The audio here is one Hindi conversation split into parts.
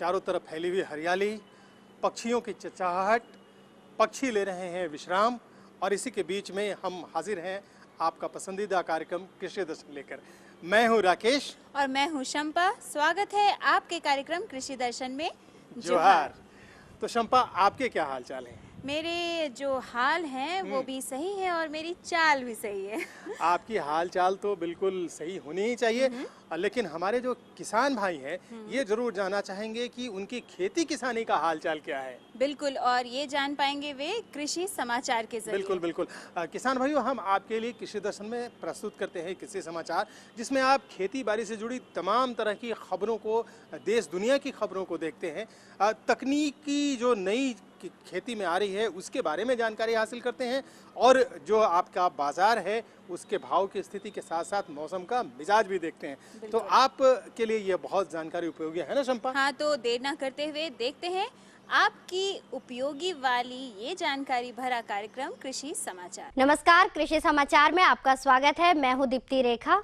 चारों तरफ फैली हुई हरियाली, पक्षियों की चहचहाहट, पक्षी ले रहे हैं विश्राम, और इसी के बीच में हम हाजिर हैं आपका पसंदीदा कार्यक्रम कृषि दर्शन लेकर। मैं हूं राकेश और मैं हूं शंपा। स्वागत है आपके कार्यक्रम कृषि दर्शन में। जोहार। तो शंपा, आपके क्या हाल चाल हैं? मेरे जो हाल हैं वो भी सही है और मेरी चाल भी सही है। आपकी हाल चाल तो बिल्कुल सही होनी ही चाहिए, लेकिन हमारे जो किसान भाई हैं ये जरूर जानना चाहेंगे कि उनकी खेती किसानी का हाल चाल क्या है। बिल्कुल, और ये जान पाएंगे वे कृषि समाचार के जरिए। बिल्कुल बिल्कुल। किसान भाइयों, हम आपके लिए कृषि दर्शन में प्रस्तुत करते हैं कृषि समाचार, जिसमें आप खेती बाड़ी से जुड़ी तमाम तरह की खबरों को, देश दुनिया की खबरों को देखते हैं। तकनीकी जो नई खेती में आ रही है उसके बारे में जानकारी हासिल करते हैं, और जो आपका बाजार है उसके भाव की स्थिति के साथ साथ मौसम का मिजाज भी देखते हैं। तो आप के लिए ये बहुत जानकारी उपयोगी है ना शंपा? हाँ, तो देर ना करते हुए देखते हैं आपकी उपयोगी वाली ये जानकारी भरा कार्यक्रम कृषि समाचार। नमस्कार, कृषि समाचार में आपका स्वागत है। मैं हूं दीप्ति रेखा।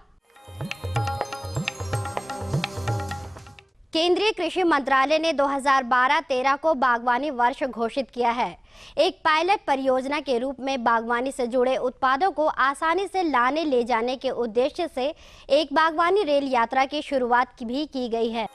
केंद्रीय कृषि मंत्रालय ने 2012-13 को बागवानी वर्ष घोषित किया है। एक पायलट परियोजना के रूप में बागवानी से जुड़े उत्पादों को आसानी से लाने ले जाने के उद्देश्य से एक बागवानी रेल यात्रा की शुरुआत भी की गई है।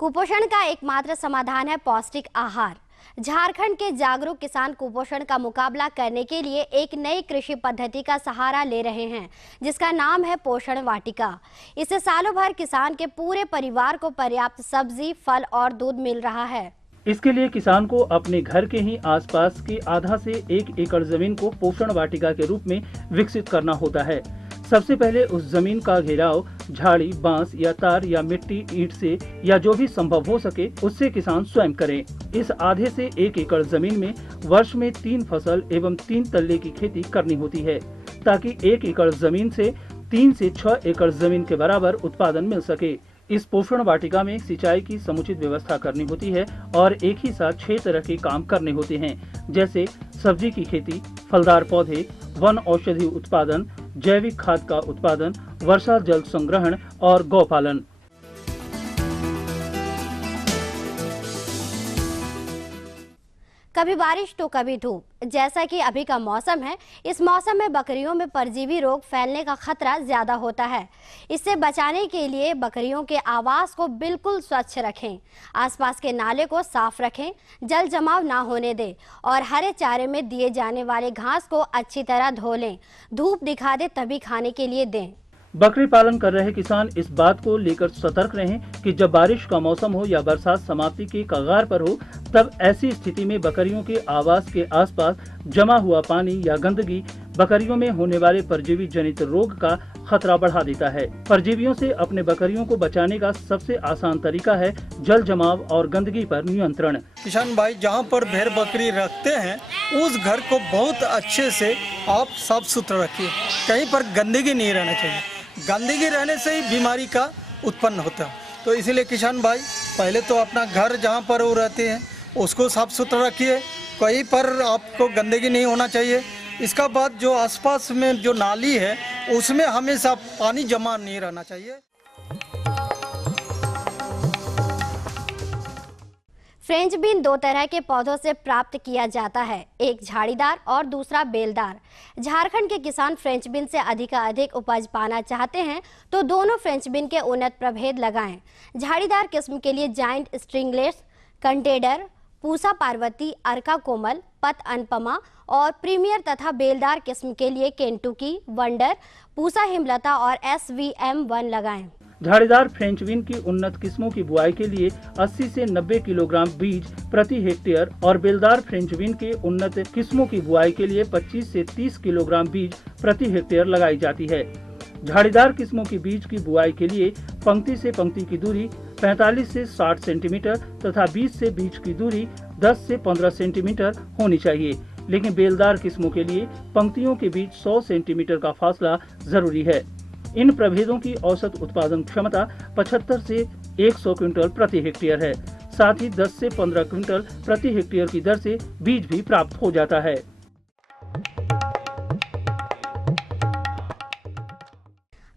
कुपोषण का एकमात्र समाधान है पौष्टिक आहार। झारखंड के जागरूक किसान कुपोषण का मुकाबला करने के लिए एक नई कृषि पद्धति का सहारा ले रहे हैं, जिसका नाम है पोषण वाटिका। इससे सालों भर किसान के पूरे परिवार को पर्याप्त सब्जी, फल और दूध मिल रहा है। इसके लिए किसान को अपने घर के ही आसपास की आधा से 1 एकड़ जमीन को पोषण वाटिका के रूप में विकसित करना होता है। सबसे पहले उस जमीन का घेराव झाड़ी, बांस या तार या मिट्टी, ईंट से या जो भी संभव हो सके उससे किसान स्वयं करें। इस आधे से 1 एकड़ जमीन में वर्ष में 3 फसल एवं 3 तल्ले की खेती करनी होती है, ताकि 1 एकड़ जमीन से 3 से 6 एकड़ जमीन के बराबर उत्पादन मिल सके। इस पोषण वाटिका में सिंचाई की समुचित व्यवस्था करनी होती है और एक ही साथ 6 तरह के काम करने होते हैं, जैसे सब्जी की खेती, फलदार पौधे, वन औषधि उत्पादन, जैविक खाद का उत्पादन, वर्षा जल संग्रहण और गौपालन। कभी बारिश तो कभी धूप। जैसा कि अभी का मौसम है, इस मौसम में बकरियों में परजीवी रोग फैलने का खतरा ज्यादा होता है। इससे बचाने के लिए बकरियों के आवास को बिल्कुल स्वच्छ रखें, आसपास के नाले को साफ रखें, जल जमाव ना होने दें और हरे चारे में दिए जाने वाले घास को अच्छी तरह धो लें। धूप दिखा दे तभी खाने के लिए दें। बकरी पालन कर रहे किसान इस बात को लेकर सतर्क रहें कि जब बारिश का मौसम हो या बरसात समाप्ति के कगार पर हो, तब ऐसी स्थिति में बकरियों के आवास के आसपास जमा हुआ पानी या गंदगी बकरियों में होने वाले परजीवी जनित रोग का खतरा बढ़ा देता है। परजीवियों से अपने बकरियों को बचाने का सबसे आसान तरीका है जल जमाव और गंदगी पर नियंत्रण। किसान भाई, जहाँ पर भेड़ बकरी रखते हैं उस घर को बहुत अच्छे से आप साफ सुथरा रखिए। कहीं पर गंदगी नहीं रहना चाहिए। गंदगी रहने से ही बीमारी का उत्पन्न होता है। तो इसीलिए किसान भाई, पहले तो अपना घर जहाँ पर वो रहते हैं उसको साफ सुथरा रखिए। कहीं पर आपको गंदगी नहीं होना चाहिए। इसका बाद जो आसपास में जो नाली है उसमें हमेशा पानी जमा नहीं रहना चाहिए। फ्रेंच बीन 2 तरह के पौधों से प्राप्त किया जाता है, एक झाड़ीदार और दूसरा बेलदार। झारखंड के किसान फ्रेंच बीन से अधिक उपज पाना चाहते हैं तो दोनों फ्रेंच बीन के उन्नत प्रभेद लगाएं। झाड़ीदार किस्म के लिए जाइंट स्ट्रिंगलेट्स, कंटेडर, पूसा पार्वती, अर्का कोमल, पत अनुपमा और प्रीमियर तथा बेलदार किस्म के लिए केंटुकी, वंडर, पूसा हिमलता और SVM1 लगाएं। झाड़ीदार फ्रेंच बीन की उन्नत किस्मों की बुआई के लिए 80 से 90 किलोग्राम बीज प्रति हेक्टेयर और बेलदार फ्रेंच बीन के उन्नत किस्मों की बुआई के लिए 25 से 30 किलोग्राम बीज प्रति हेक्टेयर लगाई जाती है। झाड़ीदार किस्मों की बीज की बुआई के लिए पंक्ति से पंक्ति की दूरी 45 से 60 सेंटीमीटर तथा बीज से बीज की दूरी 10 से 15 सेंटीमीटर होनी चाहिए, लेकिन बेलदार किस्मों के लिए पंक्तियों के बीच 100 सेंटीमीटर का फासला जरूरी है। इन प्रभेदों की औसत उत्पादन क्षमता 75 से 100 क्विंटल प्रति हेक्टेयर है। साथ ही 10 से 15 क्विंटल प्रति हेक्टेयर की दर से बीज भी प्राप्त हो जाता है।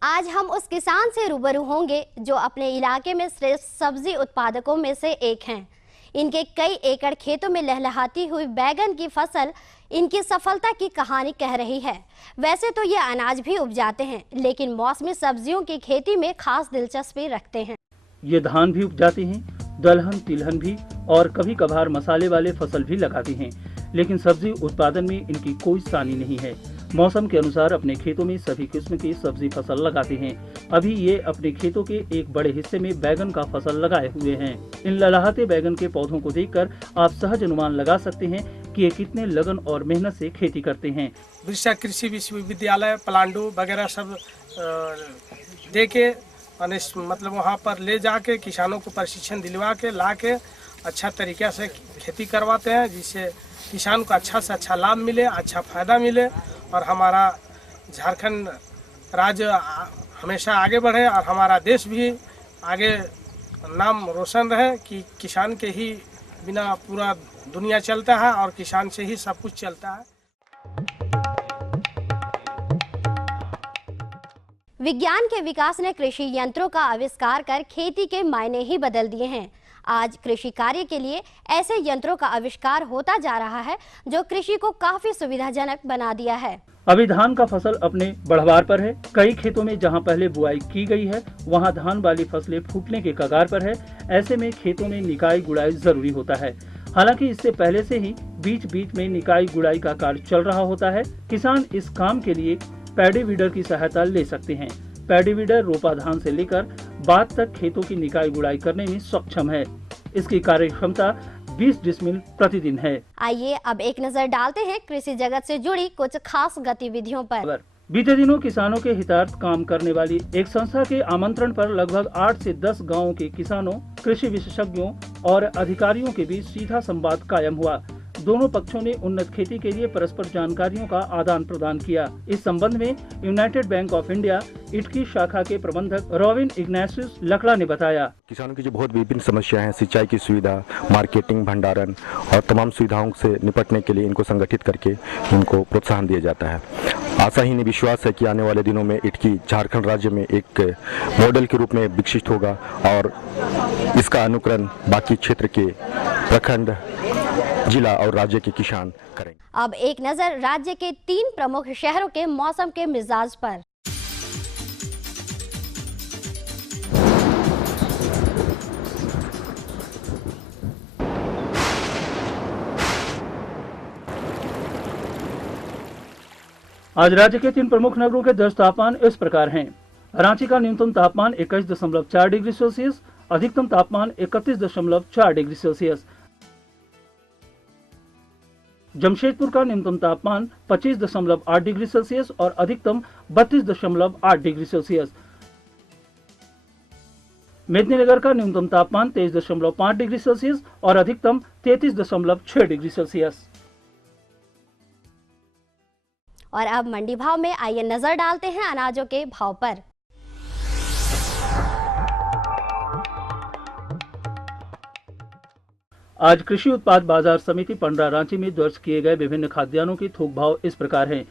आज आज हम उस किसान से रूबरू होंगे जो अपने इलाके में श्रेष्ठ सब्जी उत्पादकों में से एक हैं। इनके कई एकड़ खेतों में लहलहाती हुई बैगन की फसल इनकी सफलता की कहानी कह रही है। वैसे तो ये अनाज भी उपजाते हैं, लेकिन मौसमी सब्जियों की खेती में खास दिलचस्पी रखते हैं। ये धान भी उपजाते हैं, दलहन तिलहन भी और कभी कभार मसाले वाले फसल भी लगाते हैं, लेकिन सब्जी उत्पादन में इनकी कोई सानी नहीं है। मौसम के अनुसार अपने खेतों में सभी किस्म की सब्जी फसल लगाते हैं। अभी ये अपने खेतों के एक बड़े हिस्से में बैगन का फसल लगाए हुए हैं। इन ललहाते बैगन के पौधों को देखकर आप सहज अनुमान लगा सकते हैं कि ये कितने लगन और मेहनत से खेती करते हैं। बिरसा कृषि विश्वविद्यालय पलांडू वगैरह सब दे के मतलब वहाँ पर ले जाके किसानों को प्रशिक्षण दिलवा के ला के अच्छा तरीके से खेती करवाते हैं, जिससे किसान को अच्छा से अच्छा लाभ मिले, अच्छा फायदा मिले और हमारा झारखंड राज्य हमेशा आगे बढ़े और हमारा देश भी आगे नाम रोशन रहे कि किसान के ही बिना पूरा दुनिया चलता है और किसान से ही सब कुछ चलता है। विज्ञान के विकास ने कृषि यंत्रों का आविष्कार कर खेती के मायने ही बदल दिए हैं। आज कृषि कार्य के लिए ऐसे यंत्रों का आविष्कार होता जा रहा है जो कृषि को काफी सुविधाजनक बना दिया है। अभी धान का फसल अपने बढ़वार पर है। कई खेतों में जहां पहले बुआई की गई है वहां धान वाली फसलें फूटने के कगार पर है। ऐसे में खेतों में निकाई गुड़ाई जरूरी होता है। हालांकि इससे पहले से ही बीच बीच में निकाई गुड़ाई का कार्य चल रहा होता है। किसान इस काम के लिए पैडी वीडर की सहायता ले सकते हैं। पैडी वीडर रोपा धान से लेकर बाद तक खेतों की निकाई गुड़ाई करने में सक्षम है। इसकी कार्य क्षमता 20 डिसमिल प्रतिदिन है। आइए अब एक नजर डालते हैं कृषि जगत से जुड़ी कुछ खास गतिविधियों पर। बीते दिनों किसानों के हितार्थ काम करने वाली एक संस्था के आमंत्रण पर लगभग 8 से 10 गांवों के किसानों, कृषि विशेषज्ञों और अधिकारियों के बीच सीधा संवाद कायम हुआ। दोनों पक्षों ने उन्नत खेती के लिए परस्पर जानकारियों का आदान प्रदान किया। इस संबंध में United bank of India Itki शाखा के प्रबंधक रॉबिन इग्नासियस लकड़ा ने बताया, किसानों की जो बहुत विभिन्न समस्याएं हैं, सिंचाई की सुविधा, मार्केटिंग, भंडारण और तमाम सुविधाओं से निपटने के लिए इनको संगठित करके इनको प्रोत्साहन दिया जाता है। आशा ही नहीं विश्वास है कि आने वाले दिनों में इटकी झारखंड राज्य में एक मॉडल के रूप में विकसित होगा और इसका अनुकरण बाकी क्षेत्र के प्रखंड, जिला और राज्य के किसान करेंगे। अब एक नजर राज्य के 3 प्रमुख शहरों के मौसम के मिजाज पर। आज राज्य के 3 प्रमुख नगरों के 10 तापमान इस प्रकार हैं। रांची का न्यूनतम तापमान 21.4 डिग्री सेल्सियस, अधिकतम तापमान 31.4 डिग्री सेल्सियस। जमशेदपुर का न्यूनतम तापमान 25.8 डिग्री सेल्सियस और अधिकतम 32.8 डिग्री सेल्सियस। मेदिनीनगर का न्यूनतम तापमान 23.5 डिग्री सेल्सियस और अधिकतम 33.6 डिग्री सेल्सियस। और अब मंडी भाव में आइए नजर डालते हैं अनाजों के भाव पर। आज कृषि उत्पाद बाजार समिति पंडरा रांची में दर्ज किए गए विभिन्न खाद्यान्नों के थोक भाव इस प्रकार हैं।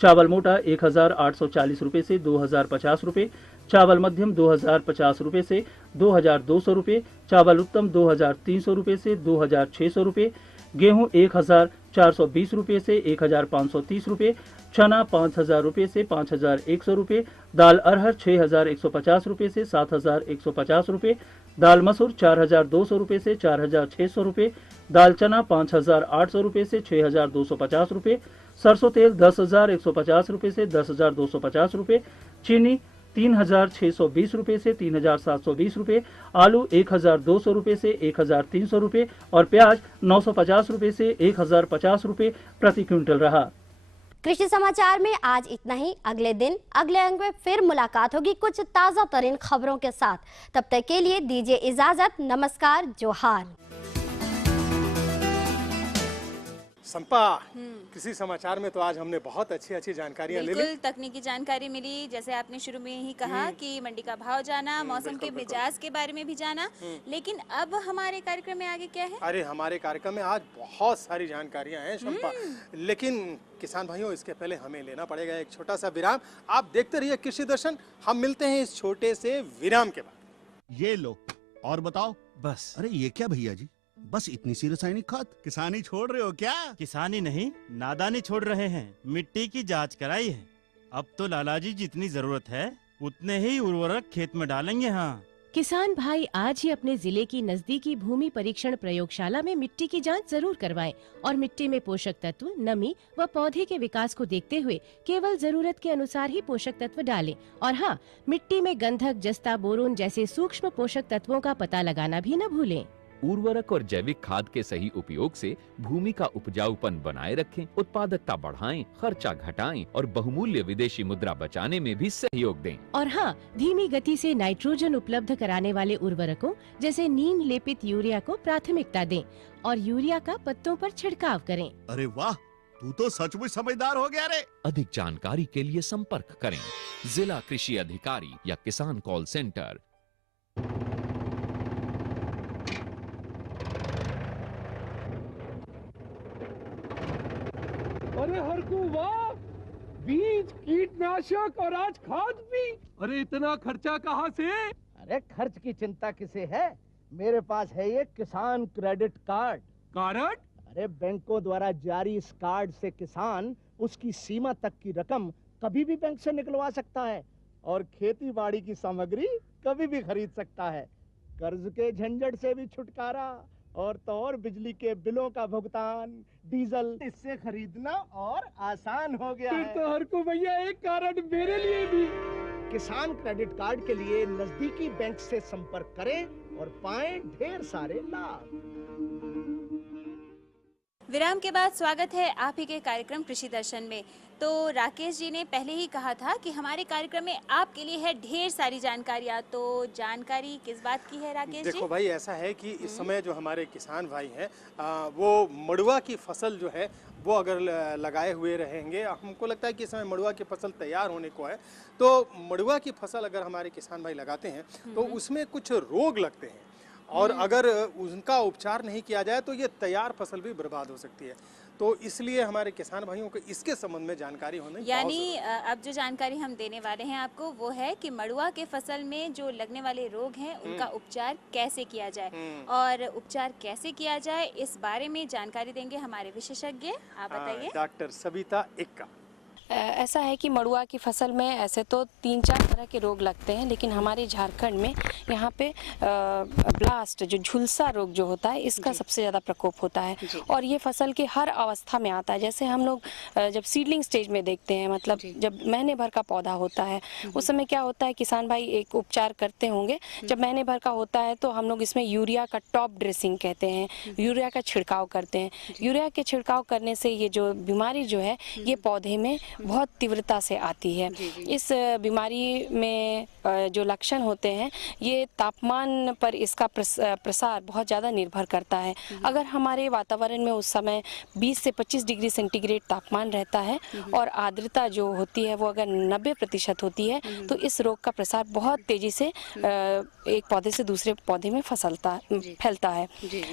चावल मोटा 1840 रुपए से 2050 रुपए, चावल मध्यम 2050 रुपए से 2200 रुपए, चावल उत्तम 2300 रुपए से 2600 रुपए, गेहूं 1420 रुपए से 1530 रुपए, चना 5000 रुपए से 5100 रुपए, दाल अरहर 6150 रुपए से 7150 रुपए, दाल मसूर 4200 रुपए से 4600 रुपए, दाल चना 5800 रुपए से 6250 रुपए, सरसों तेल 10150 रुपए से 10250 रुपए, चीनी 3620 रुपए से 3720 रुपए, आलू 1200 रुपए से 1300 रुपए और प्याज 950 रुपए से 1050 रुपए प्रति क्विंटल रहा। कृषि समाचार में आज इतना ही। अगले दिन अगले अंक में फिर मुलाकात होगी कुछ ताजा तरीन खबरों के साथ। तब तक के लिए दीजिए इजाजत। नमस्कार, जोहार। संपा, कृषि समाचार में तो आज हमने बहुत अच्छी जानकारियां ले ली। बिल्कुल तकनीकी जानकारी मिली, जैसे आपने शुरू में ही कहा कि मंडी का भाव जाना, मौसम के मिजाज के बारे में भी जाना, लेकिन अब हमारे कार्यक्रम में आगे क्या है? अरे हमारे कार्यक्रम में आज बहुत सारी जानकारियां हैं शंपा, लेकिन किसान भाइयों इसके पहले हमें लेना पड़ेगा एक छोटा सा विराम। आप देखते रहिए कृषि दर्शन, हम मिलते हैं इस छोटे से विराम के बाद। ये लो और बताओ। बस। अरे ये क्या भैया जी, बस इतनी सी रासायनिक खाद? किसानी छोड़ रहे हो क्या? किसानी नहीं, नादानी छोड़ रहे हैं। मिट्टी की जांच कराई है। अब तो लालाजी जितनी जरूरत है उतने ही उर्वरक खेत में डालेंगे। हाँ, किसान भाई आज ही अपने जिले की नजदीकी भूमि परीक्षण प्रयोगशाला में मिट्टी की जांच जरूर करवाएं और मिट्टी में पोषक तत्व, नमी व पौधे के विकास को देखते हुए केवल जरूरत के अनुसार ही पोषक तत्व डालें। और हाँ, मिट्टी में गंधक, जस्ता, बोरोन जैसे सूक्ष्म पोषक तत्वों का पता लगाना भी न भूलें। उर्वरक और जैविक खाद के सही उपयोग से भूमि का उपजाऊपन बनाए रखें, उत्पादकता बढ़ाएं, खर्चा घटाएं और बहुमूल्य विदेशी मुद्रा बचाने में भी सहयोग दें। और हाँ, धीमी गति से नाइट्रोजन उपलब्ध कराने वाले उर्वरकों जैसे नीम लेपित यूरिया को प्राथमिकता दें और यूरिया का पत्तों पर छिड़काव करें। अरे वाह, तू तो सचमुच समझदार हो गया रे। अधिक जानकारी के लिए संपर्क करें जिला कृषि अधिकारी या किसान कॉल सेंटर। अरे हरकू वाह, बीज, कीटनाशक और आज खाद भी। अरे इतना खर्चा कहाँ से? अरे खर्च की चिंता किसे है, मेरे पास है ये किसान क्रेडिट कार्ड। कार्ड? अरे बैंकों द्वारा जारी इस कार्ड से किसान उसकी सीमा तक की रकम कभी भी बैंक से निकलवा सकता है और खेती बाड़ी की सामग्री कभी भी खरीद सकता है। कर्ज के झंझट से भी छुटकारा और तो और बिजली के बिलों का भुगतान, डीजल इससे खरीदना और आसान हो गया है। तो हर को भैया एक कार्ड मेरे लिए भी। किसान क्रेडिट कार्ड के लिए नजदीकी बैंक से संपर्क करें और पाएं ढेर सारे लाभ। विराम के बाद स्वागत है आप ही के कार्यक्रम कृषि दर्शन में। तो राकेश जी ने पहले ही कहा था कि हमारे कार्यक्रम में आपके लिए है ढेर सारी जानकारियाँ। तो जानकारी किस बात की है राकेश जी? देखो भाई, ऐसा है कि इस समय जो हमारे किसान भाई हैं वो मड़ुआ की फसल जो है वो अगर लगाए हुए रहेंगे, हमको लगता है कि इस समय मड़ुआ की फसल तैयार होने को है। तो मड़ुआ की फसल अगर हमारे किसान भाई लगाते हैं तो उसमें कुछ रोग लगते हैं और अगर उनका उपचार नहीं किया जाए तो ये तैयार फसल भी बर्बाद हो सकती है। तो इसलिए हमारे किसान भाइयों को इसके संबंध में जानकारी होना यानी अब जो जानकारी हम देने वाले हैं आपको वो है कि मड़ुआ के फसल में जो लगने वाले रोग हैं उनका उपचार कैसे किया जाए और उपचार कैसे किया जाए इस बारे में जानकारी देंगे हमारे विशेषज्ञ। आप बताइए। डॉक्टर सविता एक्का। ऐसा है कि मड़ुआ की फसल में ऐसे तो 3-4 तरह के रोग लगते हैं, लेकिन हमारे झारखंड में यहाँ पे ब्लास्ट जो झुलसा रोग जो होता है इसका सबसे ज़्यादा प्रकोप होता है और ये फसल के हर अवस्था में आता है। जैसे हम लोग जब सीडलिंग स्टेज में देखते हैं, मतलब जब महीने भर का पौधा होता है उस समय क्या होता है, किसान भाई एक उपचार करते होंगे। जब महीने भर का होता है तो हम लोग इसमें यूरिया का टॉप ड्रेसिंग कहते हैं, यूरिया का छिड़काव करते हैं। यूरिया के छिड़काव करने से ये जो बीमारी जो है ये पौधे में बहुत तीव्रता से आती है। इस बीमारी में जो लक्षण होते हैं ये तापमान पर इसका प्रसार बहुत ज़्यादा निर्भर करता है। अगर हमारे वातावरण में उस समय 20 से 25 डिग्री सेंटीग्रेड तापमान रहता है और आर्द्रता जो होती है वो अगर 90% होती है तो इस रोग का प्रसार बहुत तेज़ी से एक पौधे से दूसरे पौधे में फैलता है।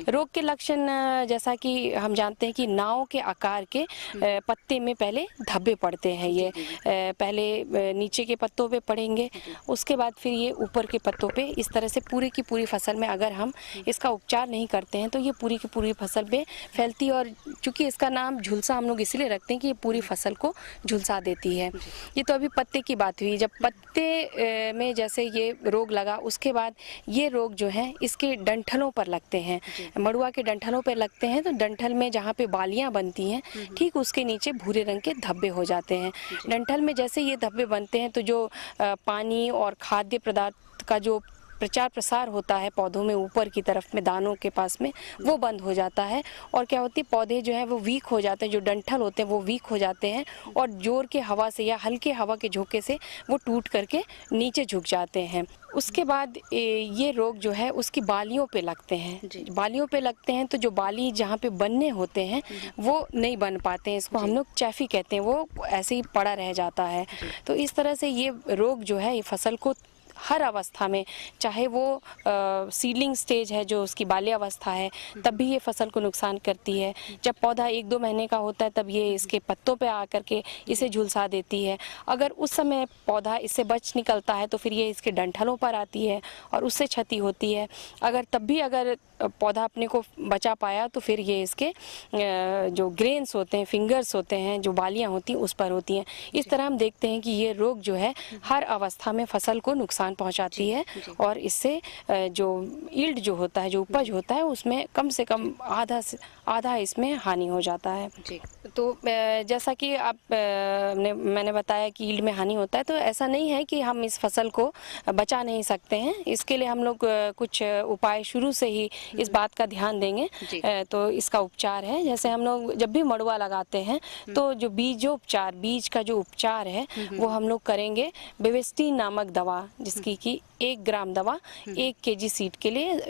रोग के लक्षण जैसा कि हम जानते हैं कि नाव के आकार के पत्ते में पहले धब्बे पड़ते हैं। ये पहले नीचे के पत्तों पे पड़ेंगे, उसके बाद फिर ये ऊपर के पत्तों पे। इस तरह से पूरी की पूरी फसल में अगर हम इसका उपचार नहीं करते हैं तो ये पूरी की पूरी फसल पे फैलती है और चूंकि इसका नाम झुलसा हम लोग इसलिए रखते हैं कि ये पूरी फसल को झुलसा देती है। ये तो अभी पत्ते की बात हुई। जब पत्ते में जैसे ये रोग लगा उसके बाद ये रोग जो है इसके डंठलों पर लगते हैं। मड़ुआ के डंठलों पर लगते हैं तो डंठल में जहाँ पे बालियाँ बनती हैं ठीक उसके नीचे भूरे रंग के धब्बे हो जाते हैं। डंठल में जैसे ये धब्बे बनते हैं तो जो पानी और खाद्य पदार्थ का जो प्रचार प्रसार होता है पौधों में ऊपर की तरफ में दानों के पास में वो बंद हो जाता है और क्या होती है पौधे जो है वो वीक हो जाते हैं, जो डंठल होते हैं वो वीक हो जाते हैं और जोर के हवा से या हल्के हवा के झोंके से वो टूट करके नीचे झुक जाते हैं। उसके बाद ये रोग जो है उसकी बालियों पे लगते हैं। बालियों पे लगते हैं तो जो बाली जहाँ पे बनने होते हैं वो नहीं बन पाते हैं, इसको हम लोग चैफी कहते हैं, वो ऐसे ही पड़ा रह जाता है। तो इस तरह से ये रोग जो है ये फसल को हर अवस्था में, चाहे वो सीडलिंग स्टेज है जो उसकी बाल्यावस्था है तब भी ये फसल को नुकसान करती है। जब पौधा 1-2 महीने का होता है तब ये इसके पत्तों पे आकर के इसे झुलसा देती है। अगर उस समय पौधा इससे बच निकलता है तो फिर ये इसके डंठलों पर आती है और उससे क्षति होती है। अगर तब भी अगर पौधा अपने को बचा पाया तो फिर ये इसके जो ग्रेन्स होते हैं, फिंगर्स होते हैं, जो बालियाँ होती हैं उस पर होती हैं। इस तरह हम देखते हैं कि ये रोग जो है हर अवस्था में फसल को नुकसान पहुंचाती है और इससे जो यील्ड जो होता है, जो उपज होता है उसमें कम से कम आधा इसमें हानि हो जाता है। तो जैसा कि मैंने बताया कि यील्ड में हानि होता है, तो ऐसा नहीं है कि हम इस फसल को बचा नहीं सकते हैं। इसके लिए हम लोग कुछ उपाय शुरू से ही इस बात का ध्यान देंगे। तो इसका उपचार है, जैसे हम लोग जब भी मड़ुआ लगाते हैं तो जो बीज का जो उपचार है वो हम लोग करेंगे बेवेस्टीन नामक दवा, जिसकी कि 1 ग्राम दवा 1 kg सीड के लिए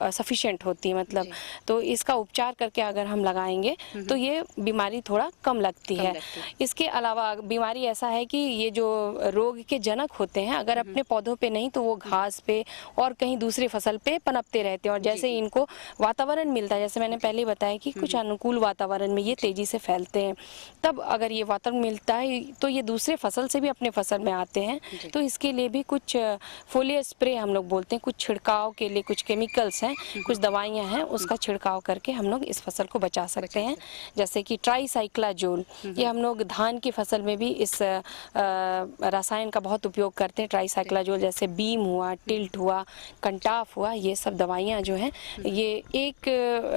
सफिशिएंट होती है, मतलब तो इसका उपचार करके अगर हम लगाएंगे तो ये बीमारी थोड़ा कम लगती है। इसके अलावा बीमारी ऐसा है कि ये जो रोग के जनक होते हैं अगर अपने पौधों पे नहीं तो वो घास पे और कहीं दूसरी फसल पे पनपते रहते हैं, और जैसे इनको वातावरण मिलता है, जैसे मैंने पहले बताया कि कुछ अनुकूल वातावरण में ये तेजी से फैलते हैं, तब अगर ये वातावरण मिलता है तो ये दूसरे फसल से भी अपने फसल में आते हैं। तो इसके लिए भी कुछ फोलियर स्प्रे हम लोग बोलते हैं, कुछ छिड़काव के लिए कुछ केमिकल्स कुछ दवाइयाँ हैं, उसका छिड़काव करके हम लोग इस फसल को बचा सकते हैं। जैसे कि ट्राईसाइक्लाजोल, ये हम लोग धान की फसल में भी इस रसायन का बहुत उपयोग करते हैं। ट्राईसाइक्लाजोल जैसे बीम हुआ, टिल्ट हुआ, कंटाफ हुआ, ये सब दवाइयाँ जो हैं ये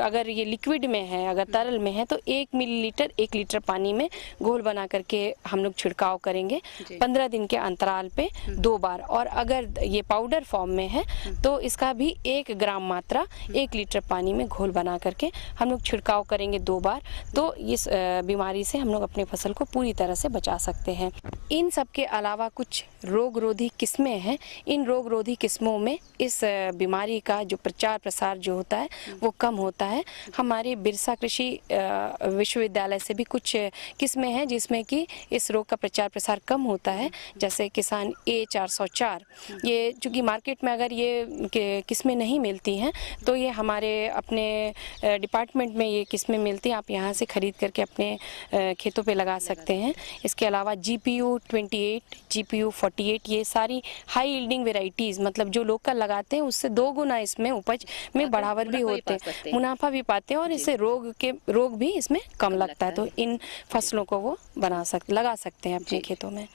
अगर ये लिक्विड में है, अगर तरल में है तो 1 मिलीलीटर 1 लीटर पानी में घोल बना करके हम लोग छिड़काव करेंगे 15 दिन के अंतराल पे 2 बार। और अगर ये पाउडर फॉर्म में है तो इसका भी 1 ग्राम मात्रा 1 लीटर पानी में घोल बना करके हम लोग छिड़काव करेंगे 2 बार। तो इस बीमारी से हम लोग अपने फसल को पूरी तरह से बचा सकते हैं। इन सब के अलावा कुछ रोग-रोधी किस्में हैं। इन रोग-रोधी किस्मों में इस बीमारी का जो प्रचार प्रसार जो होता है वो कम होता है। हमारे बिरसा कृषि विश्वविद्यालय से भी कुछ किस्में हैं जिसमें कि इस रोग का प्रचार प्रसार कम होता है, जैसे किसान A404। ये चूँकि मार्केट में अगर ये किस्में नहीं मिलती हैं तो ये हमारे अपने डिपार्टमेंट में ये किस्में मिलती हैं, आप यहाँ से खरीद करके अपने खेतों पे लगा सकते हैं। इसके अलावा GPU 28, GPU 48, ये सारी हाई यील्डिंग वेराइटीज़, मतलब जो लोकल लगाते हैं उससे 2 गुना इसमें उपज में बढ़ावत भी होते हैं, मुनाफा भी पाते हैं और इससे रोग भी इसमें कम लगता है। तो इन फसलों को वो लगा सकते हैं अपने खेतों में।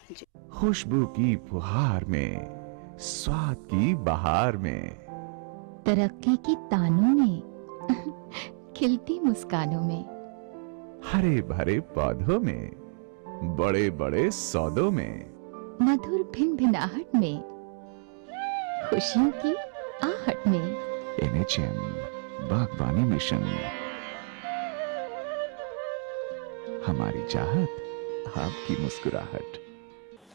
खुशबू की फुहार में, स्वाद की बहार में, तरक्की की तानों में, खिलती मुस्कानों में, हरे भरे पौधों में, बड़े बड़े सौदों में, मधुर भिनभिनाहट में, खुशियों की आहट में। NHM बागवानी मिशन, हमारी चाहत आपकी मुस्कुराहट।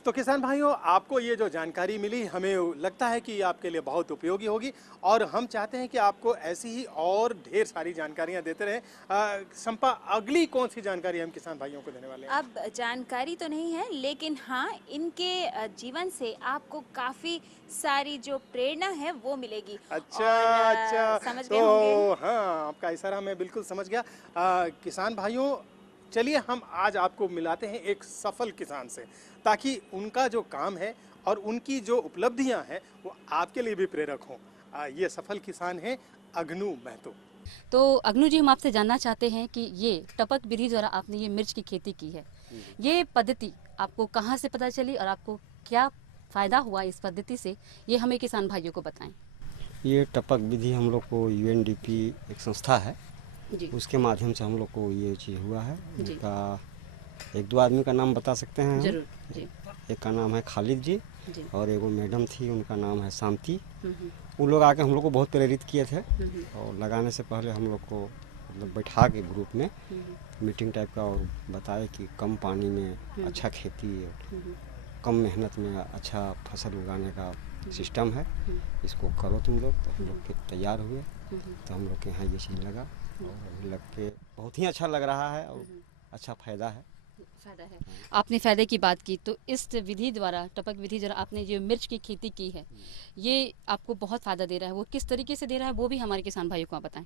तो किसान भाइयों, आपको ये जो जानकारी मिली हमें लगता है कि ये आपके लिए बहुत उपयोगी होगी और हम चाहते हैं कि आपको ऐसी ही और ढेर सारी जानकारियां देते रहें। संपा, अगली कौन सी जानकारी हम किसान भाइयों को देने वाले हैं? अब जानकारी तो नहीं है, लेकिन हाँ, इनके जीवन से आपको काफ़ी सारी जो प्रेरणा है वो मिलेगी। अच्छा, समझ तो गए होंगे। हाँ, आपका इशारा मैं बिल्कुल समझ गया। किसान भाइयों, चलिए हम आज आपको मिलाते हैं एक सफल किसान से, ताकि उनका जो काम है और उनकी जो उपलब्धियां हैं वो आपके लिए भी प्रेरक हों। ये सफल किसान हैं अग्नू महतो। तो अग्नू जी, हम आपसे जानना चाहते हैं कि ये टपक विधि द्वारा आपने ये मिर्च की खेती की है, ये पद्धति आपको कहाँ से पता चली और आपको क्या फ़ायदा हुआ इस पद्धति से, ये हमें किसान भाइयों को बताएं। ये टपक विधि हम लोग को UNDP एक संस्था है, उसके माध्यम से हम लोग को ये चीज़ हुआ है। उनका 1-2 आदमी का नाम बता सकते हैं जरूर जी। एक का नाम है खालिद जी और एगो मैडम थी, उनका नाम है शांति। वो लोग आके हम लोग को बहुत प्रेरित किए थे और लगाने से पहले हम लोग को मतलब बैठा के ग्रुप में मीटिंग टाइप का और बताए कि कम पानी में अच्छा खेती, कम मेहनत में अच्छा फसल उगाने का सिस्टम है, इसको करो तुम लोग। तो हम लोग के तैयार हुए, तो हम लोग के यहाँ ये चीज़ लगा और अभी लग के बहुत ही अच्छा लग रहा है और अच्छा फ़ायदा है। आपने फ़ायदे की बात की, तो इस विधि द्वारा, टपक विधि द्वारा आपने जो मिर्च की खेती की है, ये आपको बहुत फ़ायदा दे रहा है। वो किस तरीके से दे रहा है वो भी हमारे किसान भाइयों को आप बताएं।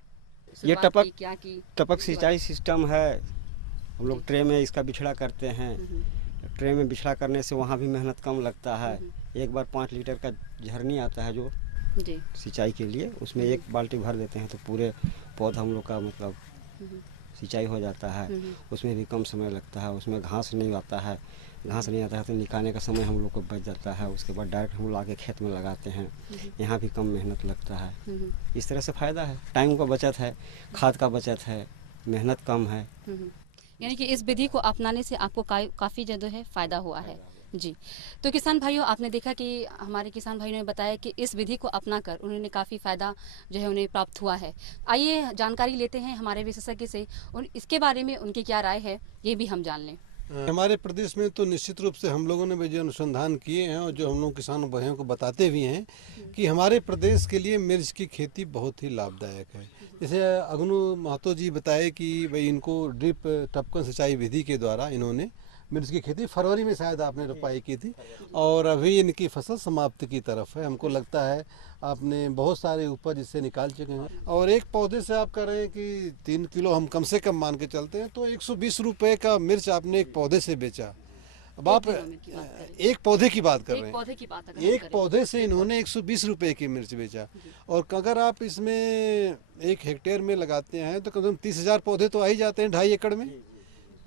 ये क्या की टपक सिंचाई सिस्टम है। हम लोग ट्रे में इसका बिछड़ा करते हैं। ट्रे में बिछड़ा करने से वहाँ भी मेहनत कम लगता है। एक बार 5 लीटर का झरनी आता है जो सिंचाई के लिए, उसमें 1 बाल्टी भर देते हैं तो पूरे पौधा हम लोग का मतलब सिंचाई हो जाता है। उसमें भी कम समय लगता है। उसमें घास नहीं आता है तो निकालने का समय हम लोग को बच जाता है। उसके बाद डायरेक्ट हम लोग आके खेत में लगाते हैं। यहाँ भी कम मेहनत लगता है। इस तरह से फ़ायदा है, टाइम का बचत है, खाद का बचत है, मेहनत कम है। यानी कि इस विधि को अपनाने से आपको काफ़ी जो है फ़ायदा हुआ है जी। तो किसान भाइयों, आपने देखा कि हमारे किसान भाइयों ने बताया कि इस विधि को अपनाकर उन्होंने काफ़ी फ़ायदा जो है उन्हें प्राप्त हुआ है। आइए जानकारी लेते हैं हमारे विशेषज्ञ से, और इसके बारे में उनकी क्या राय है ये भी हम जान लें। हमारे प्रदेश में तो निश्चित रूप से हम लोगों ने भी जो अनुसंधान किए हैं और जो हम लोग किसानों भाइयों को बताते भी हैं कि हमारे प्रदेश के लिए मिर्च की खेती बहुत ही लाभदायक है। जैसे अग्नू महतो जी बताए कि भाई इनको ड्रिप टपकन सिंचाई विधि के द्वारा इन्होंने मिर्च की खेती फरवरी में शायद आपने रोपाई की थी और अभी इनकी फसल समाप्ति की तरफ है। हमको लगता है आपने बहुत सारे उपज इससे निकाल चुके हैं और एक पौधे से आप कह रहे हैं कि 3 किलो हम कम से कम मान के चलते हैं तो 120 रुपये का मिर्च आपने एक पौधे से बेचा। अब आप एक पौधे की बात कर रहे हैं, एक पौधे से इन्होंने 120 रुपये की मिर्च बेचा और अगर आप इसमें 1 हेक्टेयर में लगाते हैं तो कम से कम 30,000 पौधे तो आ ही जाते हैं। 2.5 एकड़ में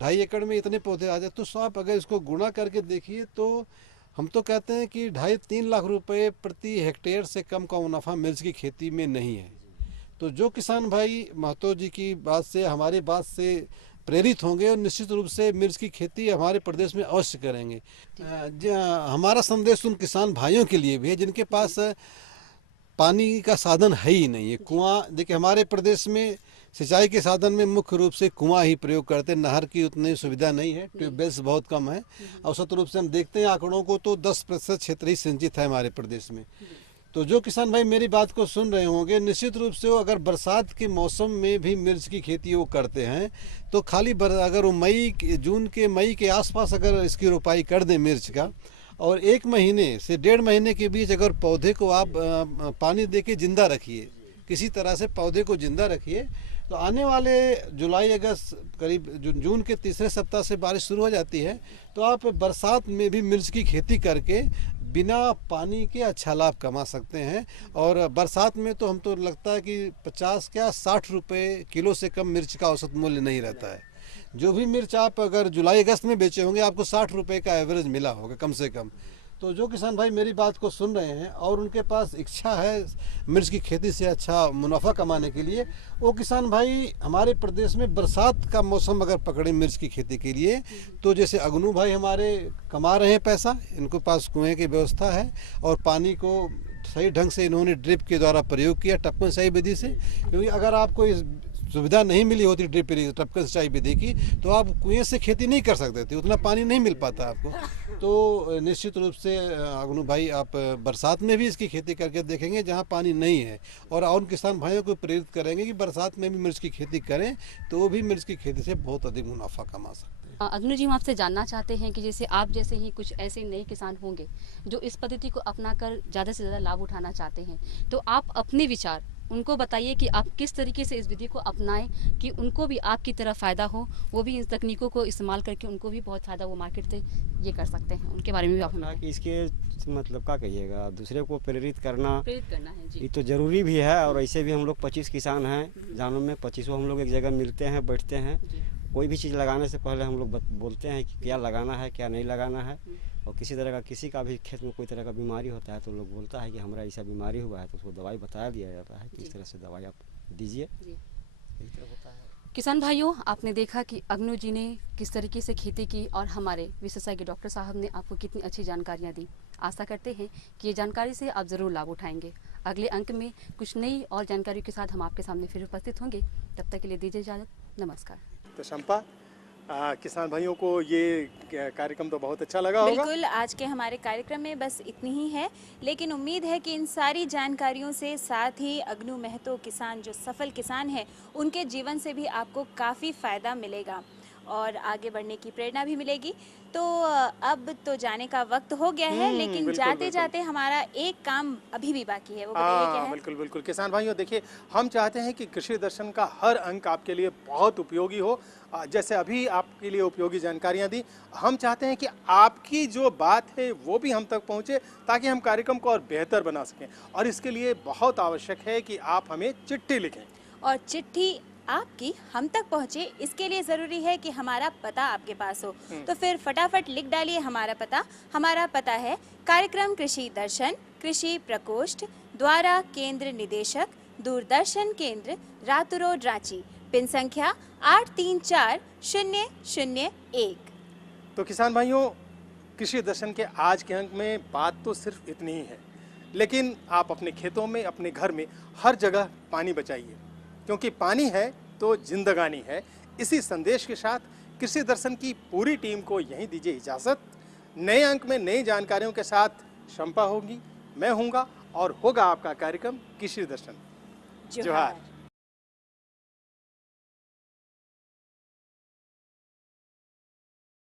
2.5 एकड़ में इतने पौधे आ जाते तो आप अगर इसको गुणा करके देखिए तो हम तो कहते हैं कि 2.5-3 लाख रुपए प्रति हेक्टेयर से कम का मुनाफा मिर्च की खेती में नहीं है। तो जो किसान भाई महतो जी की बात से, हमारी बात से प्रेरित होंगे और निश्चित रूप से मिर्च की खेती हमारे प्रदेश में अवश्य करेंगे। हमारा संदेश उन किसान भाइयों के लिए भी है जिनके पास पानी का साधन है ही नहीं है। कुआं, देखिए हमारे प्रदेश में सिंचाई के साधन में मुख्य रूप से कुआं ही प्रयोग करते हैं। नहर की उतनी सुविधा नहीं है, ट्यूबवेल्स बहुत कम है। औसत रूप से हम देखते हैं आंकड़ों को तो 10% क्षेत्र ही सिंचित है हमारे प्रदेश में। तो जो किसान भाई मेरी बात को सुन रहे होंगे, निश्चित रूप से वो अगर बरसात के मौसम में भी मिर्च की खेती वो करते हैं तो खाली अगर वो मई के आसपास अगर इसकी रोपाई कर दें मिर्च का और 1 महीने से 1.5 महीने के बीच अगर पौधे को आप पानी दे के जिंदा रखिए, किसी तरह से पौधे को जिंदा रखिए, तो आने वाले जुलाई अगस्त करीब जून के तीसरे सप्ताह से बारिश शुरू हो जाती है तो आप बरसात में भी मिर्च की खेती करके बिना पानी के अच्छा लाभ कमा सकते हैं। और बरसात में तो हम तो लगता है कि 50-60 रुपये किलो से कम मिर्च का औसत मूल्य नहीं रहता है। जो भी मिर्च आप अगर जुलाई अगस्त में बेचे होंगे आपको 60 रुपये का एवरेज मिला होगा कम से कम। तो जो किसान भाई मेरी बात को सुन रहे हैं और उनके पास इच्छा है मिर्च की खेती से अच्छा मुनाफा कमाने के लिए, वो किसान भाई हमारे प्रदेश में बरसात का मौसम अगर पकड़े मिर्च की खेती के लिए तो जैसे अग्नू भाई हमारे कमा रहे हैं पैसा, इनके पास कुएं की व्यवस्था है और पानी को सही ढंग से इन्होंने ड्रिप के द्वारा प्रयोग किया टपकन सिंचाई विधि से। क्योंकि अगर आपको सुविधा नहीं मिली होती ड्रिप टपकन सिंचाई विधि की तो आप कुएं से खेती नहीं कर सकते थे, उतना पानी नहीं मिल पाता आपको। तो निश्चित रूप से अग्नू भाई आप बरसात में भी इसकी खेती करके देखेंगे जहां पानी नहीं है और उन किसान भाइयों को प्रेरित करेंगे कि बरसात में भी मिर्च की खेती करें तो वो भी मिर्च की खेती से बहुत अधिक मुनाफा कमा सकते हैं। अग्नू जी, हम आपसे जानना चाहते हैं कि जैसे आप जैसे ही कुछ ऐसे नए किसान होंगे जो इस पद्धति को अपनाकर ज़्यादा से ज़्यादा लाभ उठाना चाहते हैं, तो आप अपने विचार उनको बताइए कि आप किस तरीके से इस विधि को अपनाएं कि उनको भी आपकी तरह फ़ायदा हो, वो भी इन तकनीकों को इस्तेमाल करके उनको भी बहुत फ़ायदा वो मार्केट से ये कर सकते हैं। उनके बारे में भी आप हमें कि इसके मतलब क्या कहिएगा, दूसरे को प्रेरित करना है जी, ये तो ज़रूरी भी है। और ऐसे भी हम लोग 25 किसान हैं जानों में, 25 हम लोग एक जगह मिलते हैं, बैठते हैं। कोई भी चीज़ लगाने से पहले हम लोग बोलते हैं कि क्या लगाना है क्या नहीं लगाना है। और किसी का भी खेत में कोई तरह का बीमारी होता है तो लोग बोलता है कि हमारा ऐसा बीमारी हुआ है तो उसको दवाई बता दिया जाता है कि इस तरह से दवाई आप दीजिए। इस तरह होता है। किसान भाइयों, आपने देखा कि अग्नू जी ने किस तरीके से खेती की और हमारे विशेषज्ञ डॉक्टर साहब ने आपको कितनी अच्छी जानकारियाँ दी। आशा करते हैं कि ये जानकारी से आप ज़रूर लाभ उठाएंगे। अगले अंक में कुछ नई और जानकारी के साथ हम आपके सामने फिर उपस्थित होंगे। तब तक के लिए दीजिए इजाज़त। नमस्कार। तो शंपा, किसान भाइयों को ये कार्यक्रम तो बहुत अच्छा लगा होगा। बिल्कुल, आज के हमारे कार्यक्रम में बस इतनी ही है, लेकिन उम्मीद है कि इन सारी जानकारियों से, साथ ही अग्नू महतो किसान जो सफल किसान हैं, उनके जीवन से भी आपको काफ़ी फ़ायदा मिलेगा और आगे बढ़ने की प्रेरणा भी मिलेगी। तो अब तो जाने का वक्त हो गया है, लेकिन जाते जाते हमारा एक काम अभी भी बाकी है, वो बताइए क्या है? बिल्कुल बिल्कुल किसान भाइयों, देखिए हम चाहते हैं कि कृषि दर्शन का हर अंक आपके लिए बहुत उपयोगी हो। जैसे अभी आपके लिए उपयोगी जानकारियां दी, हम चाहते हैं कि आपकी जो बात है वो भी हम तक पहुंचे, ताकि हम कार्यक्रम को और बेहतर बना सकें। और इसके लिए बहुत आवश्यक है कि आप हमें चिट्ठी लिखें, और चिट्ठी आपकी हम तक पहुंचे, इसके लिए ज़रूरी है कि हमारा पता आपके पास हो। तो फिर फटाफट लिख डालिए हमारा पता। हमारा पता है कार्यक्रम कृषि दर्शन, कृषि प्रकोष्ठ, द्वारा केंद्र निदेशक, दूरदर्शन केंद्र, रातू रोड, रांची। पिन संख्या 834001। तो किसान भाइयों, कृषि दर्शन के आज के अंक में बात तो सिर्फ इतनी ही है, लेकिन आप अपने खेतों में, अपने घर में, हर जगह पानी बचाइए, क्योंकि पानी है तो जिंदगानी है। इसी संदेश के साथ कृषि दर्शन की पूरी टीम को यहीं दीजिए इजाज़त। नए अंक में नई जानकारियों के साथ शंपा होगी, मैं हूँगा और होगा आपका कार्यक्रम कृषि दर्शन। जोहार।